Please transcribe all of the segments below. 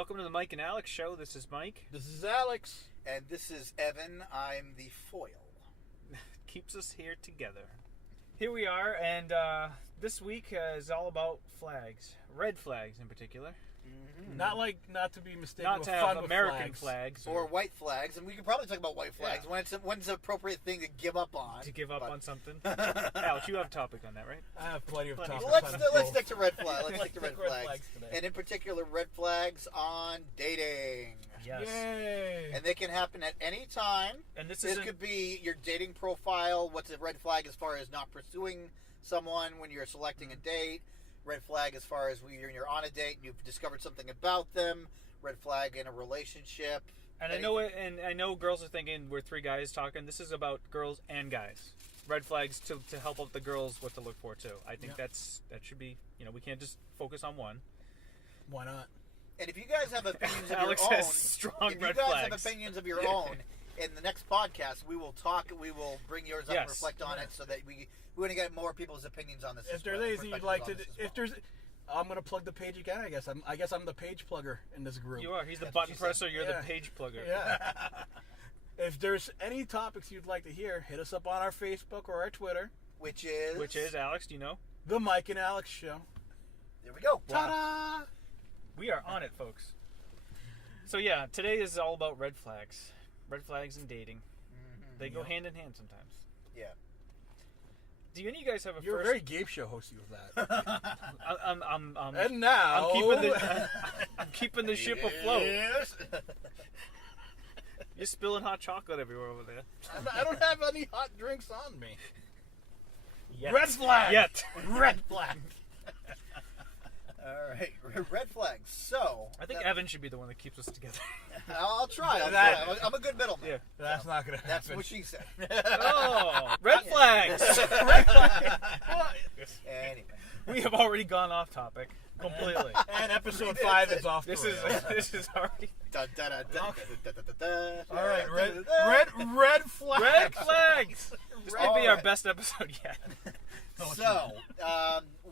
Welcome to the Mike and Alex show. This is Mike. This is Alex. And this is Evan. I'm the foil. Keeps us here together. Here we are, and this week is all about flags. Red flags in particular. Mm-hmm. Not to be mistaken Not with to fun have with American flags. Or white flags, and we could probably talk about white flags when it's an appropriate thing to give up on. To give up on something. Alex, you have a topic on that, right? I have plenty of topics. Well, let's stick to red flags. Let's stick to red flags. today. And in particular, red flags on dating. Yes. Yay! And they can happen at any time. And this could be your dating profile. What's a red flag as far as not pursuing someone when you're selecting a date? Red flag as far as when you're on a date and you've discovered something about them. Red flag in a relationship. And I know girls are thinking we're three guys talking. This is about girls and guys. Red flags to help out the girls what to look for too. I think that should be, we can't just focus on one. Why not? And if you guys have opinions of Alex your own, has strong if red you guys flags. have opinions of your own, in the next podcast we will talk. We will bring yours up and reflect on it, so that we want to get more people's opinions on this. If there's anything you'd like to, I'm gonna plug the page again. I guess I'm the page plugger in this group. You are. He's the button presser. You're the page plugger. Yeah. If there's any topics you'd like to hear, hit us up on our Facebook or our Twitter. Which is Alex? Do you know? The Mike and Alex Show. There we go. Ta-da! We are on it, folks. So yeah, today is all about red flags. Red flags and dating. Mm-hmm. They go hand in hand sometimes. Yeah. Do any of you guys have a You're first? a very Gabe Show hosty with that. And now I'm keeping the ship afloat. Yes. You're spilling hot chocolate everywhere over there. I don't have any hot drinks on me. Yet. Red flag. Yet. Red flag. All right, red flags. So I think Evan should be the one that keeps us together. I'll try. I'm a good middleman. Yeah. That's not gonna happen. That's what she said. Oh, red flags. Red flag. Anyway, We have already gone off topic completely. And episode 5 is off. This the is rails. this is already All right. Red flag. red flags. This might be our Alright. best episode yet. So,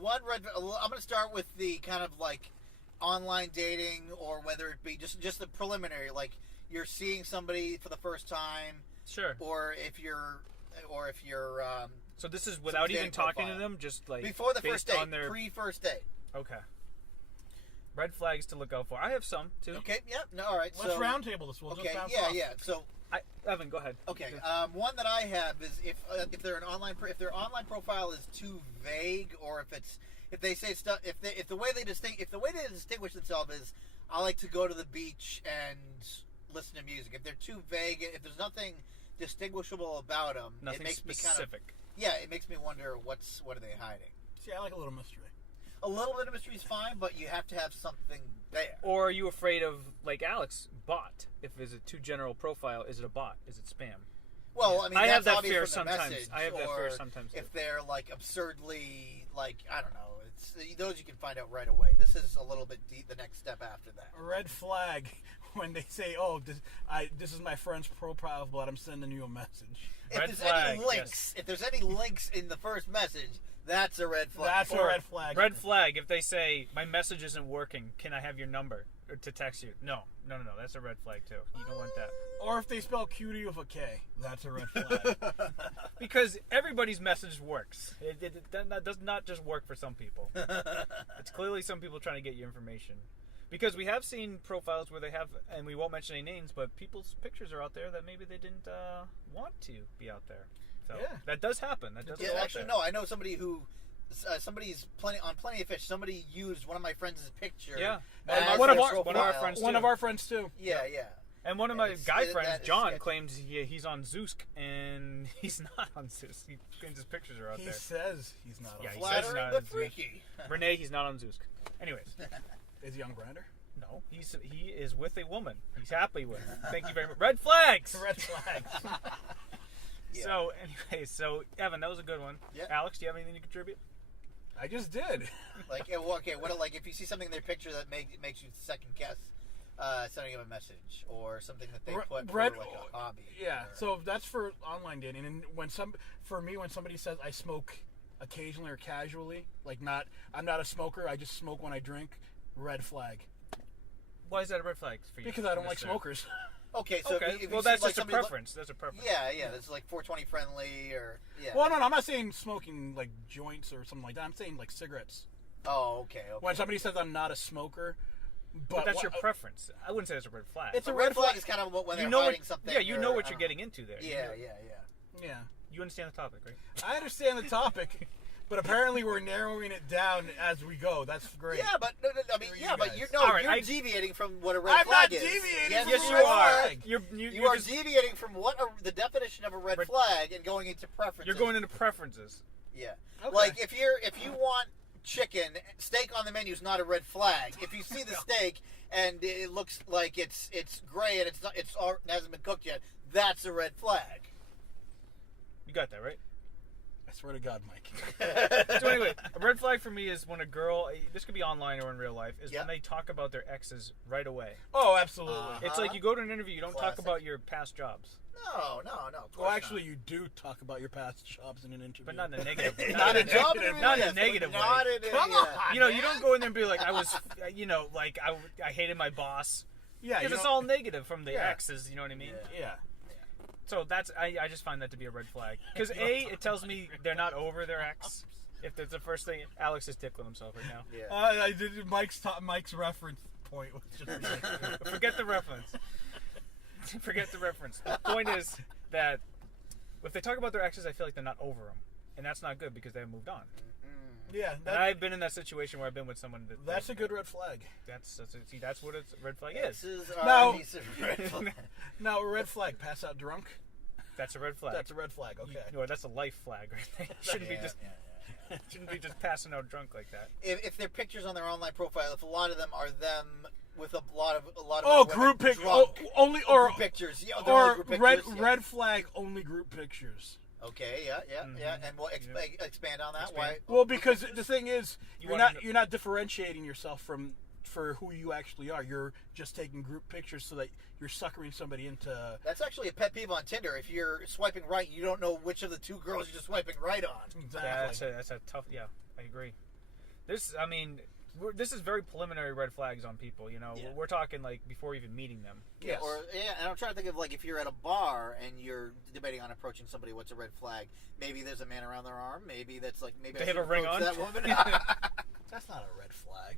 one red. I'm going to start with the kind of like online dating, or whether it be just the preliminary, like you're seeing somebody for the first time, Sure. or if you're So this is without even dating talking profile. to them, just like before the based first date, on their pre-first date. okay. Red flags to look out for. I have some too. Okay, yeah, no, all right. Let's so, roundtable this. We'll Okay, just bounce yeah, off. yeah. So, Evan, go ahead. okay, one that I have is if they're if their online profile is too vague, or if they say stuff, if the way they distinguish themselves is, I like to go to the beach and listen to music. If they're too vague, if there's nothing distinguishable about them, Nothing it makes specific. it makes me wonder what are they hiding. See, I like a little mystery. A little bit of mystery is fine, but you have to have something there. Or are you afraid of, like Alex, bot? If it's a too general profile, is it a bot? Is it spam? Well, I mean, I have that's that obvious fear from the sometimes. message, I have that fear or sometimes, too. If they're like absurdly, like, I don't know, it's those you can find out right away. This is a little bit deep. The next step after that. A red flag when they say, "Oh, this is my friend's profile, but I'm sending you a message." If Red there's flag, any links, if there's any links in the first message, that's a red flag. That's a red flag. Red flag if they say, my message isn't working, can I have your number to text you? No. That's a red flag too. You don't want that. Or if they spell cutie with a K, that's a red flag. Because everybody's message works. That does not just work for some people. It's clearly some people trying to get your information. Because we have seen profiles where they have, and we won't mention any names, but people's pictures are out there that maybe they didn't want to be out there. So Yeah. that does happen. That does Yeah, go out actually, there. no. I know somebody who. Somebody's on Plenty of Fish. Somebody used one of my friends' picture. Yeah. as One of their our profile. friends, One too. of our friends too. Yeah, yeah. And one of my It's- guy that friends, is John, sketchy. claims he's on Zoosk, and he's not on Zoosk. He claims his pictures are out He there. says he's not. Yeah, on. he says Flattering not but on Zoosk. freaky. Renee, he's not on Zoosk. Anyways, Is he on Grindr? no, he is with a woman. He's happy with her. Thank you very much. Red flags. Red flags. Yeah. So, anyways, Evan, that was a good one. Yeah. Alex, do you have anything to contribute? I just did. Like, like if you see something in their picture that makes you second guess sending them a message, or something that they put for like a hobby. Yeah. or- So that's for online dating, and when somebody says I smoke occasionally or casually, like I'm not a smoker. I just smoke when I drink. Red flag. Why is that a red flag for you? Because I don't like Mr. smokers. Okay, so Okay. if you Well, see, that's like, just a somebody preference. That's a preference. Yeah, that's like 420 friendly or yeah. Well, no, I'm not saying smoking like joints or something like that. I'm saying like cigarettes. Oh, okay. When somebody says I'm not a smoker, But that's what- your preference. I wouldn't say it's a red flag. It's A a red red flag flag. is kind of when you they're know hiding what, something. Yeah, you know or, what I you're don't getting into there. know. You, Yeah. Yeah, you understand the topic, right? I understand the topic, but apparently we're narrowing it down as we go. That's great. Yeah, but no, I mean, For yeah, you but guys. you're All right, you're I- deviating from what a red I'm flag not is. deviating Yes, from Yes, a you red are. flag. You You are deviating from what the definition of a red Red- flag and going into preferences. You're going into preferences. Yeah. Okay. Like if you want chicken, steak on the menu is not a red flag. If you see the steak and it looks like it's gray and it hasn't been cooked yet, that's a red flag. You got that, right? I swear to God, Mike. So anyway, a red flag for me is when a girl, this could be online or in real life, is Yeah. when they talk about their exes right away. Oh, absolutely. It's like you go to an interview, you don't Classic. talk about your past jobs, No. Of well, course actually, you do talk about your past jobs in an interview. but not in a negative way. Not in not. Job negative. interview, Not in a yes, but negative way. not in a- Come yeah. on. You know, you don't go in there and be like, I was, like I hated my boss. Yeah, Because you it's don't- all negative from the Yeah. exes, you know what I mean? Yeah. So that's, I just find that to be a red flag. Because A, it tells me they're not over their ex. If that's the first thing, Alex is tickling himself right now. Yeah. I did Mike's reference point was just ridiculous. Forget the reference. Forget the reference. The point is that if they talk about their exes, I feel like they're not over them. And that's not good because they have moved on. Yeah, And I've been in that situation where I've been with someone that... that's a good red flag. That's what a red flag is. Exes are Now- a piece of red flag. Now, a red flag, pass out drunk. That's a red flag. That's a red flag. Okay. No, that's a life flag right there. Shouldn't be just shouldn't be just passing out drunk like that. If their pictures on their online profile, if a lot of them are them with a lot of Oh, women group pictures. drunk, Only or group pictures. Yeah, they're only or group red pictures, yeah. red flag only group pictures. Okay, yeah. And we'll expand on that. Expand. Why? Well, because the thing is, You you're wanna not you're not differentiating yourself for who you actually are. You're just taking group pictures so that you're suckering somebody into. That's actually a pet peeve on Tinder. If you're swiping right, you don't know which of the two girls you're swiping right on. Exactly. That's a tough. Yeah, I agree. This is very preliminary red flags on people. You know, Yeah. we're talking like before even meeting them. Yes. And I'm trying to think of like if you're at a bar and you're debating on approaching somebody, what's a red flag? Maybe there's a man around their arm. Maybe that's like maybe They I have should a ring approach on? that woman. That's not a red flag.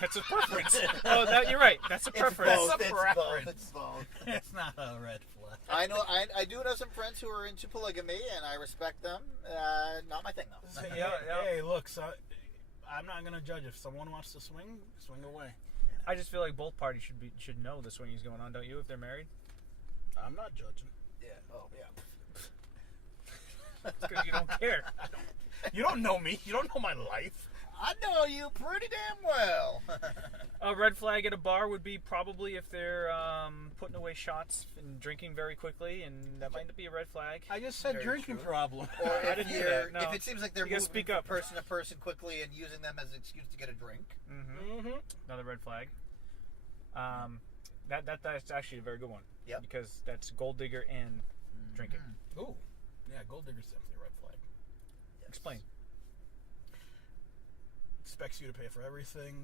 That's a preference. Oh, you're right. That's a It's preference. both. That's a It's both. preference. It's both. It's not a red flag. I know. I do know some friends who are into polygamy, and I respect them. Not my thing though. Yeah. Hey, look. So, I'm not gonna judge if someone wants to swing away. I just feel like both parties should know the swinging's going on, don't you? If they're married, I'm not judging. Yeah. Oh yeah. because you don't care. You don't know me. You don't know my life. I know you pretty damn well. A red flag at a bar would be probably if they're putting away shots and drinking very quickly, and that might be a red flag. I just said Very drinking true. problem. Or I if, didn't hear that, no. if it seems like they're You gotta moving speak from up. person to person quickly and using them as an excuse to get a drink. Mm-hmm. Mm-hmm. Another red flag. That's actually a very good one. Yep. Because that's gold digger and drinking. Ooh. Yeah, gold digger's definitely a red flag. Yes. Explain. Expects you to pay for everything.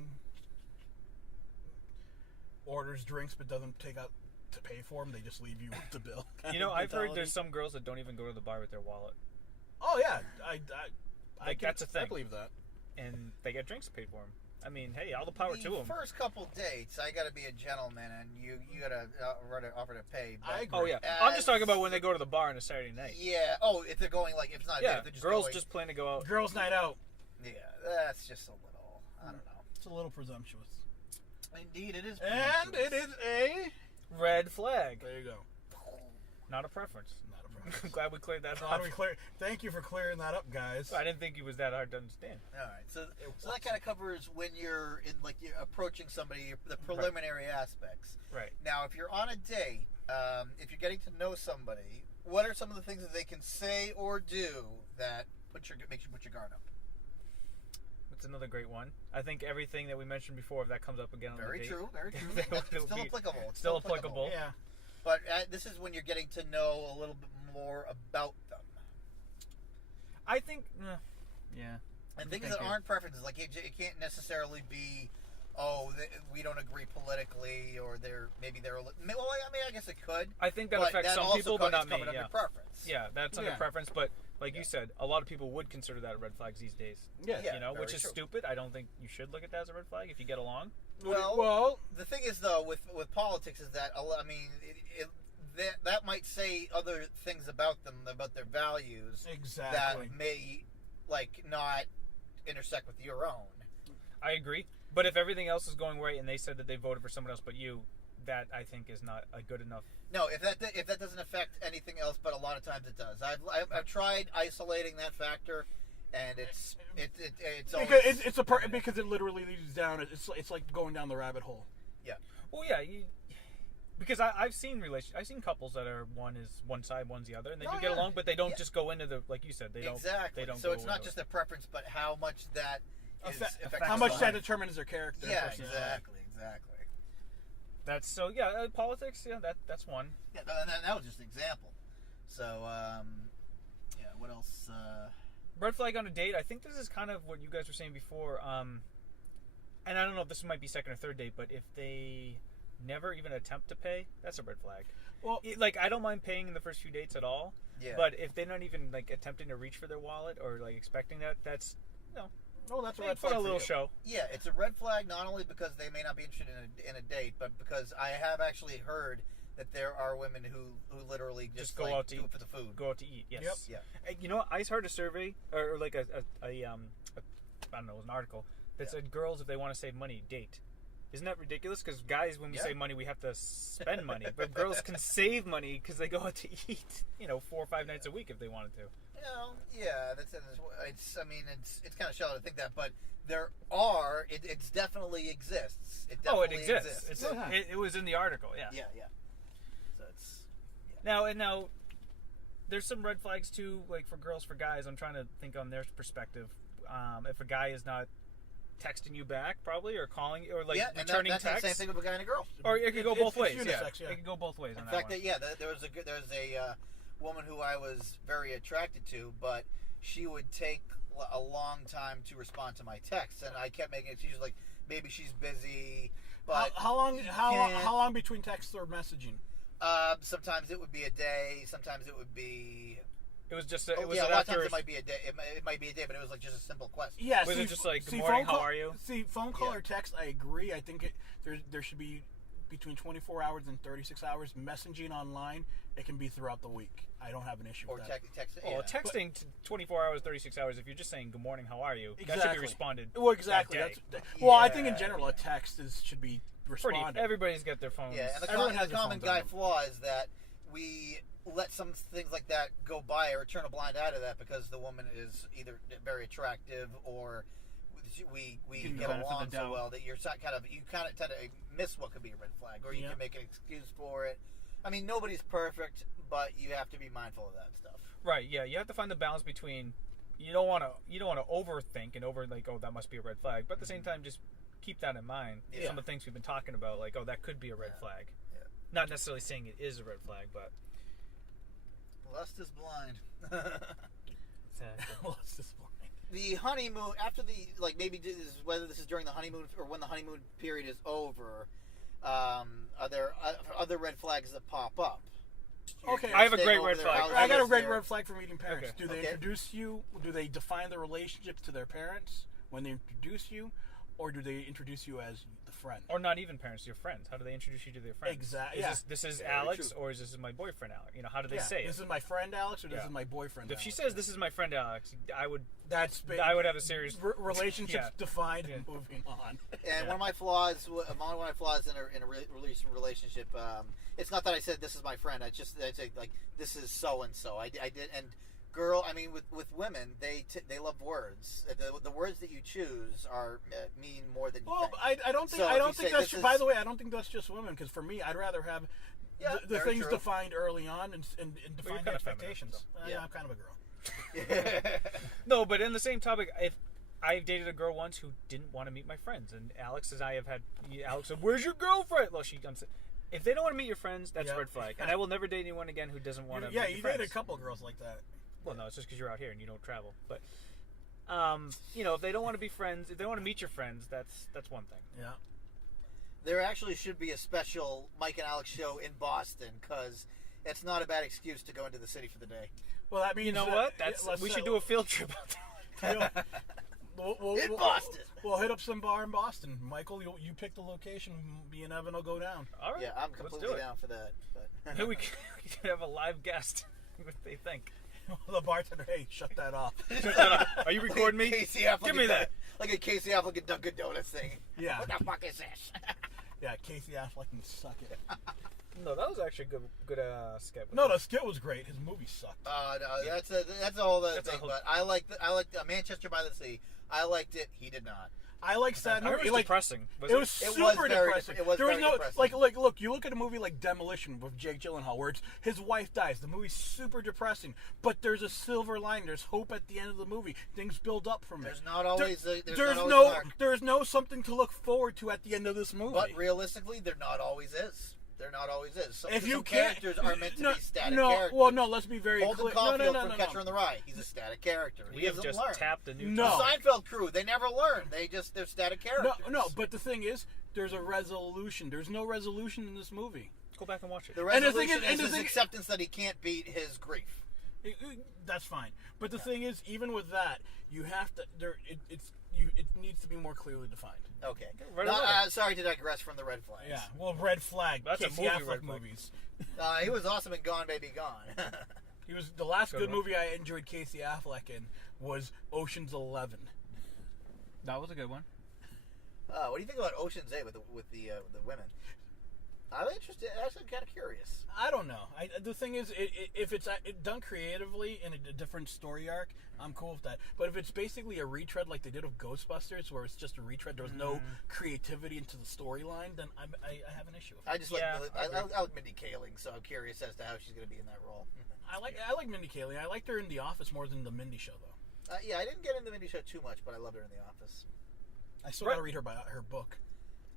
Orders drinks but doesn't take out to pay for them. They just leave you with the bill. You know, I've heard mentality. there's some girls that don't even go to the bar with their wallet, Oh yeah, I Like, that's a thing. I believe that. and they get drinks paid for them. I mean, hey, all the power to The them. first couple dates, I got to be a gentleman, and you gotta offer to pay. But I agree. Oh yeah, I'm just talking about when they go to the bar on a Saturday night. Yeah. Oh, if they're going like if it's not a date, Yeah, if they're just girls going, just plan to go out. Girls' night out. Yeah, that's just a little. I don't know. It's a little presumptuous. Indeed, it is. And it is a. Red flag, There you go. not a preference. Not a I'm problem. glad we cleared that How up. do we clear? Thank you for clearing that up, guys. I didn't think it was that hard to understand. All right, so that kind of covers when you're in like you're approaching somebody, the preliminary aspects. Right. Now, if you're on a date, if you're getting to know somebody, what are some of the things that they can say or do that makes you put your guard up? That's another great one. I think everything that we mentioned before, if that comes up again on Very the date, true, very true. That That's would still be applicable. It's still applicable. Yeah. But this is when you're getting to know a little bit more about them. I think, yeah. And I'm things that thinking. aren't preferences, like it can't necessarily be we don't agree politically, or maybe they're. Well, I mean, I guess it could. I think that but affects that some also people, but not is me. covered under Yeah. preference. Yeah, that's under Yeah. preference, but like you said, a lot of people would consider that a red flag these days. Yeah. Yeah. You know, which very is true. stupid. I don't think you should look at that as a red flag if you get along. Well, the thing is, though, with politics, is that I mean, that might say other things about them, about their values, Exactly. that may not intersect with your own. I agree. But if everything else is going right and they said that they voted for someone else but you, that I think is not a good enough. No, if that doesn't affect anything else, but a lot of times it does. I've tried isolating that factor, and it's always, because because it literally leads down. It's like going down the rabbit hole. Well, yeah, because I've seen I've seen couples that are one is one side, one's the other, and they do get along, but they don't just go into the, like you said, they don't. exactly. They don't. So go it's not into just a preference, but how much that is affects How much their that life. determines their character. Yeah, personality. exactly. That's so. Yeah, politics. Yeah, that's one. Yeah, and that was just an example. So, yeah, what else? Red flag on a date. I think this is kind of what you guys were saying before. And I don't know if this might be second or third date, but if they never even attempt to pay, that's a red flag. Well, Like, I don't mind paying in the first few dates at all, Yeah. but if they're not even like attempting to reach for their wallet or like expecting that, that's that's a they red put flag a for little you. show. Yeah, it's a red flag not only because they may not be interested in a date, but because I have actually heard that there are women who literally just go out to do eat. it for the food. Go out to eat. Yes. Yep. Yeah. You know what? I heard a survey or like a I don't know, it was an article that said girls, if they want to save money, date. Isn't that ridiculous? Because guys, when we Yeah. say money, we have to spend money, but girls can save money because they go out to eat, 4 or 5 nights a week if they wanted to. Yeah, it's. I mean, it's kind of shallow to think that, but it's definitely exists. It Oh, it definitely exists. It was in the article. Yeah. Yeah. So it's. Now, there's some red flags too, like for girls, for guys. I'm trying to think on their perspective. If a guy is not texting you back, probably, or calling, or like returning that's text, the same thing with a guy and a girl. or it could go both ways. It's unisex, yeah. It could go both ways. In on fact, that one. there was a woman who I was very attracted to, but she would take a long time to respond to my texts, and I kept making excuses like maybe she's busy. But how long between texts or messaging? sometimes it would be a day. Sometimes it would be. It was just. A It was lot of after. times it might be a day. It might be a day, but it was like just a simple question. Yeah. Was it just like, "Good morning, how are you?" See, phone call Yeah. or text, I agree. I think there should be between 24 hours and 36 hours. Messaging online, it can be throughout the week. I don't have an issue Or with that. text. Well, Yeah. texting 24 hours, 36 hours. If you're just saying "Good morning, how are you," that should Exactly. be responded. Well, exactly. that day. Well, I think in Yeah, general, yeah. a text should be Pretty. responded. Everybody's got their phones. Yeah, and the Everyone has their common phones on guy them. flaw is that we let some things like that go by or turn a blind eye to that because the woman is either very attractive or we Give you get the benefit of along the so doubt. well that you kind of tend to miss what could be a red flag, or you Yeah. can make an excuse for it. I mean, nobody's perfect, but you have to be mindful of that stuff. Right. Yeah. You have to find the balance between you don't want to overthink and that must be a red flag, but at the same time just keep that in mind. Yeah. Some of the things we've been talking about, like that could be a red flag. Yeah. Not necessarily saying it is a red flag, but Lust is blind. Well, it's just boring. The honeymoon after maybe whether this is during the honeymoon or when the honeymoon period is over, are there other red flags that pop up? Okay. I have a staying great over red their flag. house, I got a you're great there. red flag for meeting parents. Okay. Do they Okay. introduce you? Do they define the relationship to their parents when they introduce you, or do they introduce you as the friend? or not even parents, your friends. How do they introduce you to their friends? Exactly. Is Yeah. this is Very Alex true. or is this my boyfriend Alex? How do they Yeah, say this it? is my friend Alex, or this Yeah. is my boyfriend. If she Alex? says this is my friend Alex, I would I would have a serious relationships Yeah. defined Yeah. and moving on. And Yeah. one of my flaws in a recent relationship, it's not that I said this is my friend. I say like this is so and so. I did and girl. I mean with women they love words. The words that you choose mean more than you Well, think. I don't think So I if don't you think say that's. this By is- the way, I don't think that's just women. Because for me, I'd rather have Yeah, the very things true. defined early on and defined kind of feminine, expectations. so. Yeah. I'm kind of a girl. No, but in the same topic, if I've dated a girl once who didn't want to meet my friends, and Alex and I have had. Alex said, "Where's your girlfriend?" Well, if they don't want to meet your friends, that's Yeah. a red flag. And I will never date anyone again who doesn't want to. Yeah, meet you your dated a friends. couple girls like that. Well, no, it's just because you're out here and you don't travel. But If they don't want to be friends, if they want to meet your friends, that's one thing. Yeah. There actually should be a special Mike and Alex show in Boston because it's not a bad excuse to go into the city for the day. Well, that means You know what? We should do a field trip out there. In Boston. We'll hit up some bar in Boston. Michael, you pick the location. Me and Evan will go down. All right. Yeah, I'm let's completely do it. down for that. But Maybe we could have a live guest. What they think? The bartender, hey, shut that off. Are you recording me? Casey Affleck Give me that. Like a Casey Affleck and Dunkin' Donuts thing. Yeah. What the fuck is this? Yeah, Casey Affleck can suck it. No, that was actually a good skit. No, the skit was great. His movie sucked. No, that's a whole other That's a thing. whole- But I liked Manchester by the Sea. I liked it. He did not. I like sad I heard it was like, depressing. it was It super was very depressing. it was there was very no depressing. like look, you look at a movie like Demolition with Jake Gyllenhaal, where his wife dies. The movie's super depressing, but there's a silver line. There's hope at the end of the movie. Things build up from There's it. not always there's there's not always no an arc. there's no something to look forward to at the end of this movie. But realistically, there not always is. There not always is. Some, if you some can't, characters are meant to no, be static no, characters. well, no. Let's be very Holden clear. Caulfield No, from Catcher in the Rye. He's a static character. We He have doesn't just learn. tapped a new. No. The Seinfeld crew, they never learn. They're static characters. No. But the thing is, there's a resolution. There's no resolution in this movie. Go back and watch it. The And the resolution thing is- and is the his thing- acceptance that he can't beat his grief. That's fine. But the thing is, even with that, you have to. It needs to be more clearly defined. Okay. Right No, away. sorry to digress from the red flags. Yeah. Well, Red Flag. That's a Casey movie, Affleck Red Flag. movies. He was awesome in Gone Baby Gone. He was the last Good good one. movie I enjoyed Casey Affleck in was Ocean's 11. That was a good one. What do you think about Ocean's 8 with the women? I'm interested. Actually, kind of curious. I don't know. The thing is, if it's done creatively in a different story arc, I'm cool with that. But if it's basically a retread like they did of Ghostbusters, where it's just a retread, there was no creativity into the storyline, then I have an issue with it. I just like Yeah, I agree. I like Mindy Kaling, so I'm curious as to how she's going to be in that role. I like Mindy Kaling. I liked her in The Office more than the Mindy Show, though. Yeah, I didn't get into the Mindy Show too much, but I loved her in The Office. I still Right. gotta read her book.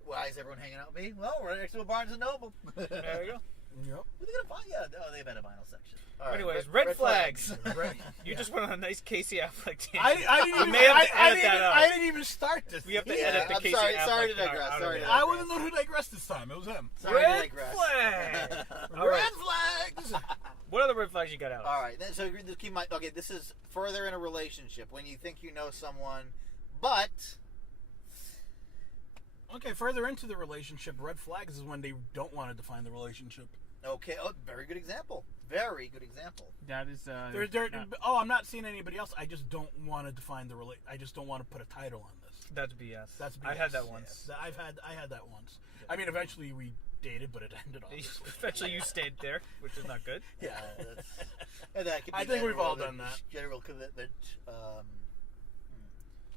Why is everyone hanging out with me? Well, we're next to a Barnes and Noble. There you go. Yep. Were they gonna find? Yeah, they've had a vinyl section. All right, Anyways, red flags. Right. You just went on a nice Casey Affleck tangent. I didn't We even. may have to edit that out. I didn't even start this. We have to Yeah, edit the I'm Casey sorry- Affleck sorry to part digress, out of sorry it. to I wasn't the one who digressed this time. It was him. Sorry to Red digress. flag. All Red right. flags. What other red flags you got, Alex? All right, then, so just keep in mind. Okay, this is further in a relationship when you think you know someone, but Okay, further into the relationship, red flags is when they don't want to define the relationship. okay. Oh, very good example. Very good example. That is. I'm not seeing anybody else. I just don't want to define the I just don't want to put a title on this. That's BS. That's I had BS. that once. I had that once. I mean, eventually we dated, but it ended obviously. Eventually, you stayed there, which is not good. Yeah. And that could be I think we've all general- done that. General commitment.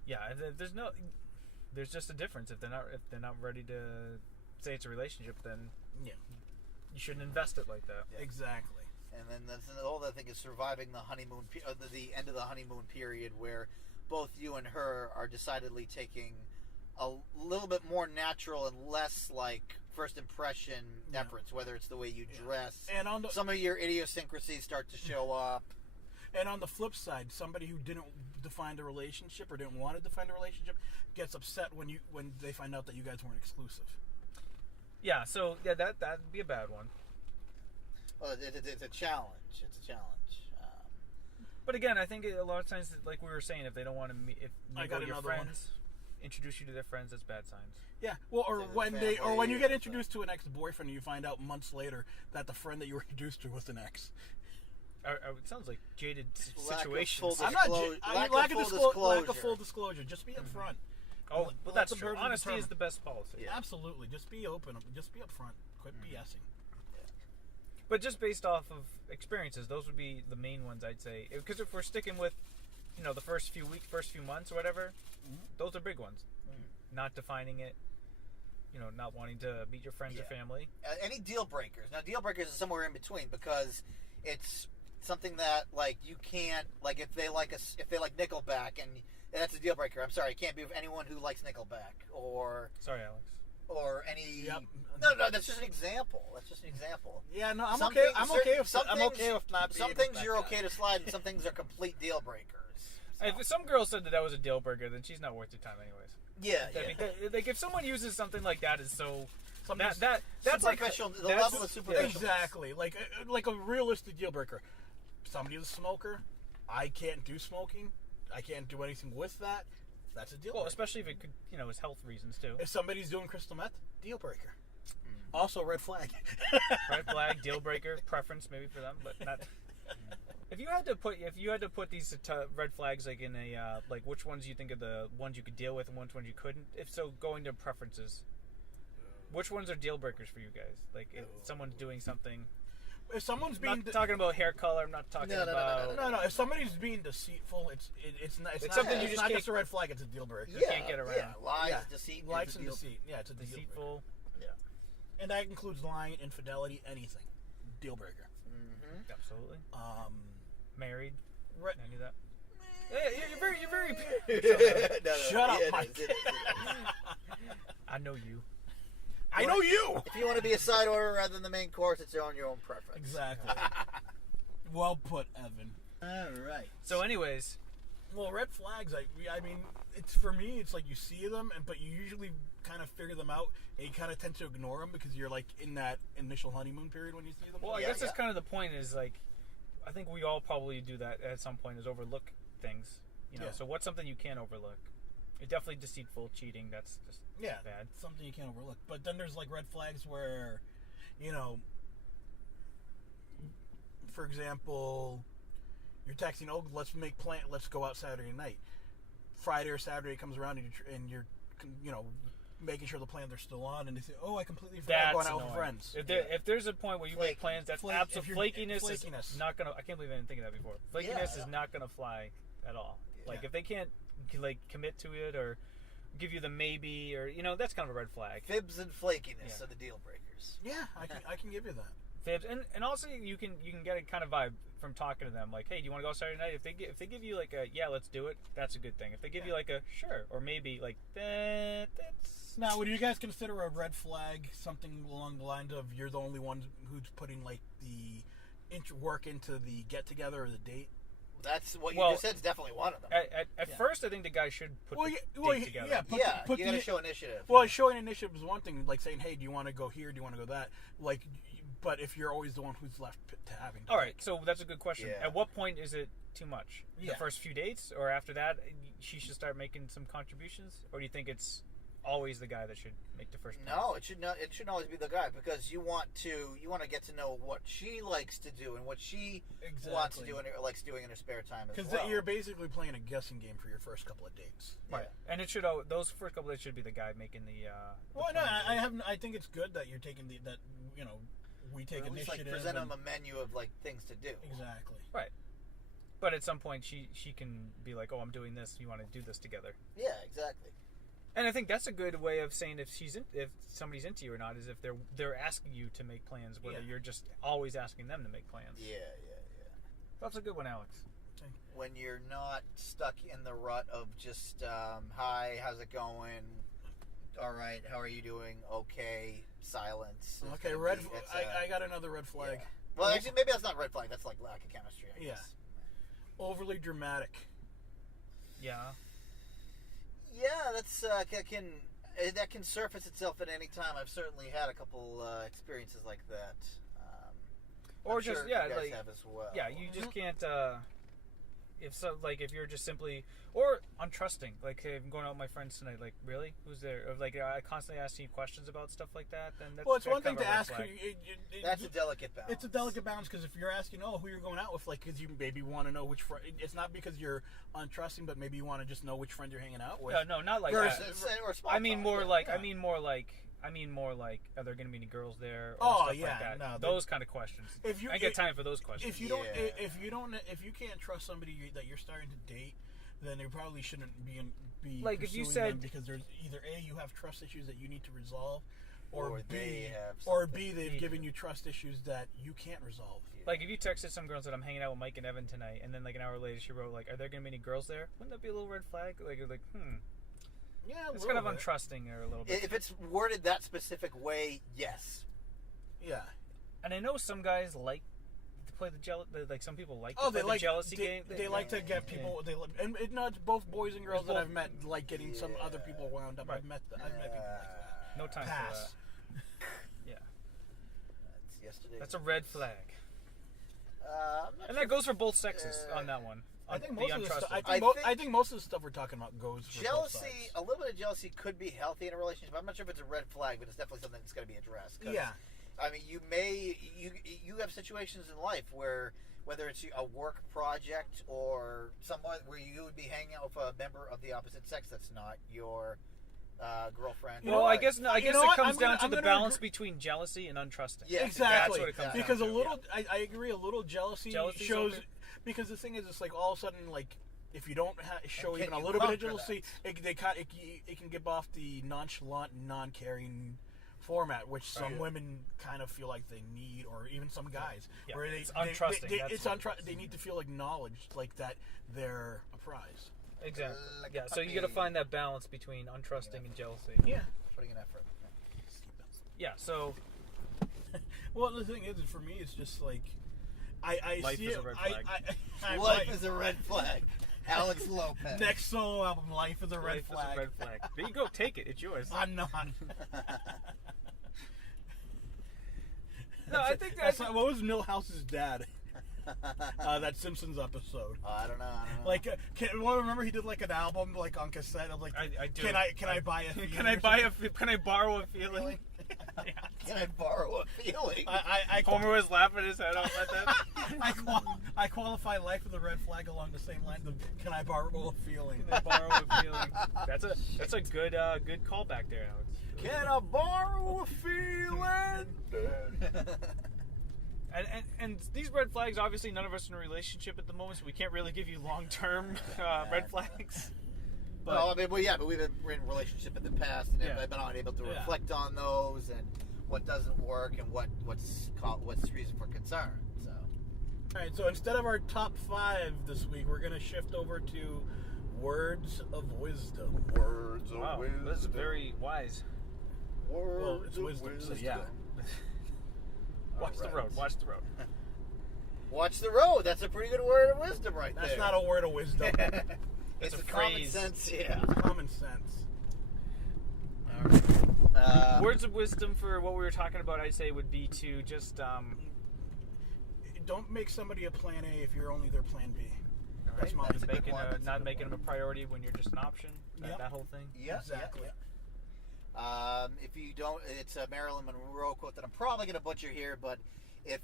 Yeah, there's just a difference. If they're not ready to say it's a relationship, then Yeah. you shouldn't invest it like that. Exactly. And then that's the whole other thing is surviving the honeymoon, the end of the honeymoon period, where both you and her are decidedly taking a little bit more natural and less like first impression Yeah. efforts. Whether it's the way you dress, And on the some of your idiosyncrasies start to show up. And on the flip side, somebody who didn't define the relationship or didn't want to define the relationship gets upset when they find out that you guys weren't exclusive. Yeah, so that'd be a bad one. Well, it's a challenge. It's a challenge. But again, I think a lot of times, like we were saying, if they don't want to meet, if I you got go your another one. friends, introduce you to their friends, that's bad signs. Yeah, well, or To the when family you get and introduced to an ex-boyfriend and you find out months later that the friend that you were introduced to was an ex. It sounds like jaded Lack of situations. full I'm not. Lack of full Lack of disclosure. full disclosure. Just be upfront. Oh, Let but that's the true. person Honesty is determine. the best policy. Yeah. Absolutely. Just be open. Just be upfront. Quit BSing. But just based off of experiences, those would be the main ones I'd say. Because if we're sticking with, the first few weeks, first few months, or whatever, those are big ones. Not defining it, not wanting to meet your friends or Yeah. family. Any deal breakers? Now, deal breakers is somewhere in between because it's something that like you can't like if they like Nickelback and that's a deal breaker. I'm sorry, I can't be with anyone who likes Nickelback or Sorry, Alex. any. Yep. No, that's just an example. That's just an example. Yeah, no, I'm Some okay. things- I'm okay with. some I'm things- okay with not being Some with things that you're guy. okay to slide, and some things are complete deal breakers. If some girl said that was a deal breaker, then she's not worth your time, anyways. Yeah, I mean, like if someone uses something like that is so Somebody's that's like superficial. The that's- level of superficial. exactly like a realistic deal breaker. Somebody's a smoker. I can't do smoking. I can't do anything with that. That's a deal Well, breaker. especially if it could, is health reasons too. If somebody's doing crystal meth, deal breaker. Also, red flag. Red flag, deal breaker, preference maybe for them, but not. If you had to put these red flags like in a like which ones you think are the ones you could deal with and which ones you couldn't, if so, going to preferences, which ones are deal breakers for you guys? Like if someone's doing something. If someone's I'm being not talking about hair color. I'm not talking No, no, no, about. no, no, if somebody's being deceitful, it's not something you it's just not can't- just a red flag. It's a deal breaker. Yeah, can't get around. Yeah, lies, Yeah. deceit, Lies is a and deal- deceit. Yeah, it's a deal breaker. Deceitful. Yeah. And that includes lying, infidelity, anything. Deal breaker. Absolutely. Married. Right. Any of that. Yeah, you're very. No, Shut up, it is, Mike. it is. I know you. I know you. If you want to be a side order rather than the main course, it's on your own preference. Exactly. Well put, Evan. All right. So, anyways, Well, red flags. I mean, it's for me. It's like you see them, but you usually kind of figure them out, and you kind of tend to ignore them because you're like in that initial honeymoon period when you see them. well, I Yeah, guess that's yeah. kind of the point. Is like, I think we all probably do that at some point. Is overlook things. Yeah. So what's something you can't overlook? It's definitely deceitful, cheating. That's just yeah, bad. something you can't overlook. But then there's like red flags where, for example, you're texting, oh, let's go out Saturday night. Friday or Saturday comes around and you're making sure the plans are still on, and they say, oh, I completely forgot That's going out with annoying. friends. If there's a point where you make plans, that's If you're- flakiness is flakiness. not gonna. I can't believe I didn't think of that before. Flakiness is not gonna fly at all. Like Yeah. if they can't like commit to it or give you the maybe or that's kind of a red flag. Fibs and flakiness Yeah. are the deal breakers. Yeah, I can give you that. Fibs and also you can get a kind of vibe from talking to them like, hey, do you want to go Saturday night? If they give you like a yeah, let's do it, that's a good thing. If they give you like a sure or maybe like that's Now, would you guys consider a red flag something along the lines of you're the only one who's putting like the work into the get together or the date? That's what you Well, just said. Is definitely one of them. at Yeah. first I think the guy should put the date together. yeah, Yeah, put you got to the- show initiative. Well, showing initiative is one thing, like saying, "Hey, do you want to go here? Do you want to go that?" Like, but if you're always the one who's left to having, to All right, pick. so that's a good question. Yeah. At what point is it too much? Yeah. The first few dates, or after that, she should start making some contributions, or do you think it's always the guy that should make the first? plan? No, it should not. It shouldn't always be the guy because you want to get to know what she likes to do and what she wants to do and likes doing in her spare time as because well. you're basically playing a guessing game for your first couple of dates. Right, and it should those first couple days should be the guy making the. Well, no, plans. I think it's good that you're taking we take Or at least initiative. like present and- them a menu of like things to do. Exactly. Right, but at some point she can be like, oh, I'm doing this. You want to do this together? Yeah, exactly. And I think that's a good way of saying if somebody's into you or not is if they're asking you to make plans, whether Yeah. you're just always asking them to make plans. Yeah. That's a good one, Alex. When you're not stuck in the rut of just hi, how's it going? All right, how are you doing? Okay, silence. is Okay, gonna be- it's, I got another red flag. yeah. Well, actually, maybe that's not red flag. That's like lack of chemistry. I Yeah. guess. Overly dramatic. Yeah. Yeah, that's that can surface itself at any time. I've certainly had a couple experiences like that. Or I'm just sure yeah, you guys like have as well. yeah, you just can't. If you're just simply or untrusting, like hey, I'm going out with my friends tonight. Like really, who's there? Or like I constantly ask you questions about stuff like that. Then that's Well, it's that's one thing kind to of a red ask. flag. That's a delicate balance. It's a delicate balance because if you're asking, who you're going out with, like, because you maybe want to know which friend. It's not because you're untrusting, but maybe you want to just know which friend you're hanging out with. No, not like Versus, that. or small I mean talk, more yeah. like yeah. I mean more like are there going to be any girls there? Or Oh, stuff yeah, like that. no, those kind of questions. If you- I get time for those questions. If you don't, Yeah. if you can't trust somebody that you're starting to date, then they probably shouldn't be Like, if you pursuing said- them because there's either A, you have trust issues that you need to resolve, or they have or something. B, they've given you trust issues that you can't resolve. Like if you texted some girls that I'm hanging out with Mike and Evan tonight, and then like an hour later she wrote like, "Are there going to be any girls there?" Wouldn't that be a little red flag? Like Yeah, it's kind of untrusting or a little bit. If it's worded that specific way, yes. Yeah. And I know some guys like play like some people like to Oh, play they like the jealousy game. They like to get people. They and it, no, it's both boys and girls It's that both- I've met like getting some other people wound up. Right. I've met people like that. No time Pass. for that. Yeah, That's yesterday. that's a red flag, I'm not and sure that goes for both sexes on that one. I think The most of the stuff. untrusted. I think most of the stuff we're talking about goes for both jealousy. sides. A little bit of jealousy could be healthy in a relationship. I'm not sure if it's a red flag, but it's definitely something that's going to be addressed. 'Cause, Yeah. I mean, you have situations in life where whether it's a work project or someone where you would be hanging out with a member of the opposite sex that's not your girlfriend. You Well, know I what? guess I You guess know it what? comes I'm down gonna- to I'm the gonna balance agree- between jealousy and untrusting. Yeah, Exactly. That's what it comes Because down a to, little, I agree. A little jealousy Jealousy's shows. okay. Because the thing is, it's like all of a sudden, like if you don't show can even a you little bit of conquer jealousy, it can give off the nonchalant, non-caring format, which some women kind of feel like they need, or even some guys, Yeah, where it's untrusting, that's It's what it untrusting. is. They need to feel acknowledged, like that they're a prize. Exactly. Like a Yeah. So you got to puppy. find that balance between untrusting and jealousy. Yeah. Putting an effort. Yeah. So Well, the thing is, for me, it's just like I Life see is it. a red flag. Life is a red flag. Alex Lopez. Next solo album, Life is a Red life Flag. is a red flag. There you go. Take it. It's yours. I'm not. No, I think That's not, what was Millhouse's dad? That Simpsons episode. I don't know. Like, remember he did like an album like on cassette of like, I do. can I buy a feeling Can I or buy something? Can I borrow a feeling? Can I borrow a feeling? Homer was laughing his head off at that. I qualify Life with a Red Flag along the same lines of can I borrow a feeling? Can I borrow a feeling? That's a good good callback there, Alex. Can I borrow a feeling? And these red flags, obviously, none of us are in a relationship at the moment, so we can't really give you long-term red flags. But Well, I mean, but we've been in a relationship in the past, and Yeah. I've been able to Yeah. reflect on those and what doesn't work and what's reason for concern. So, All right, so instead of our top 5 this week, we're gonna shift over to words of wisdom. words wow, that's very wise. Words Well, it's wisdom, so yeah. Watch the road. Watch the road. Watch the road. That's a pretty good word of wisdom right That's there. not a word of wisdom. It's a a common phrase. sense, yeah. Common sense. Words of wisdom for what we were talking about, I'd say, would be to just Don't make somebody a plan A if you're only their plan B. That's my That's a good making one. That's a not good making one. them a priority when you're just an option. Yep. That whole thing. Yeah, Exactly. yeah. If you don't, it's a Marilyn Monroe quote that I'm probably going to butcher here, but if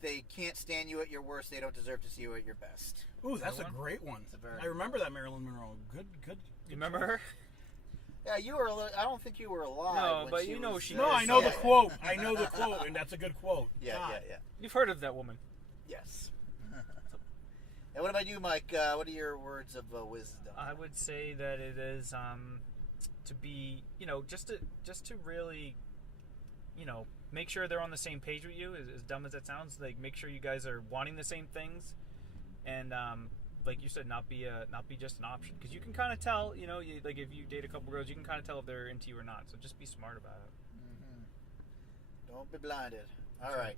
they can't stand you at your worst, they don't deserve to see you at your best. Ooh, that's a one? great one. It's a very I remember that Marilyn Monroe. Good. You remember her? Yeah, you were. I don't think you were alive. No, when but she you know was, she No, is. I know yeah. the quote. I know the quote, and that's a good quote. Yeah, God. yeah. You've heard of that woman. Yes. And what about you, Mike? What are your words of wisdom? I would say that it is to be, just to really, make sure they're on the same page with you. As dumb as that sounds, like make sure you guys are wanting the same things, and like you said, not be just an option, because you can kind of tell, like if you date a couple girls, you can kind of tell if they're into you or not. So just be smart about it. Don't be blinded. All right.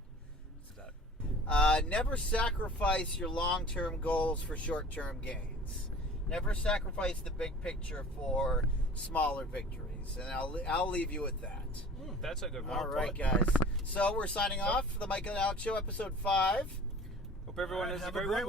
This is that. Never sacrifice your long-term goals for short-term gains. Never sacrifice the big picture for smaller victories. And I'll leave you with that. That's a good one. All right, guys. So we're signing off for the Mike and Alex Show, episode 5. Hope everyone All right, has a have a great great one.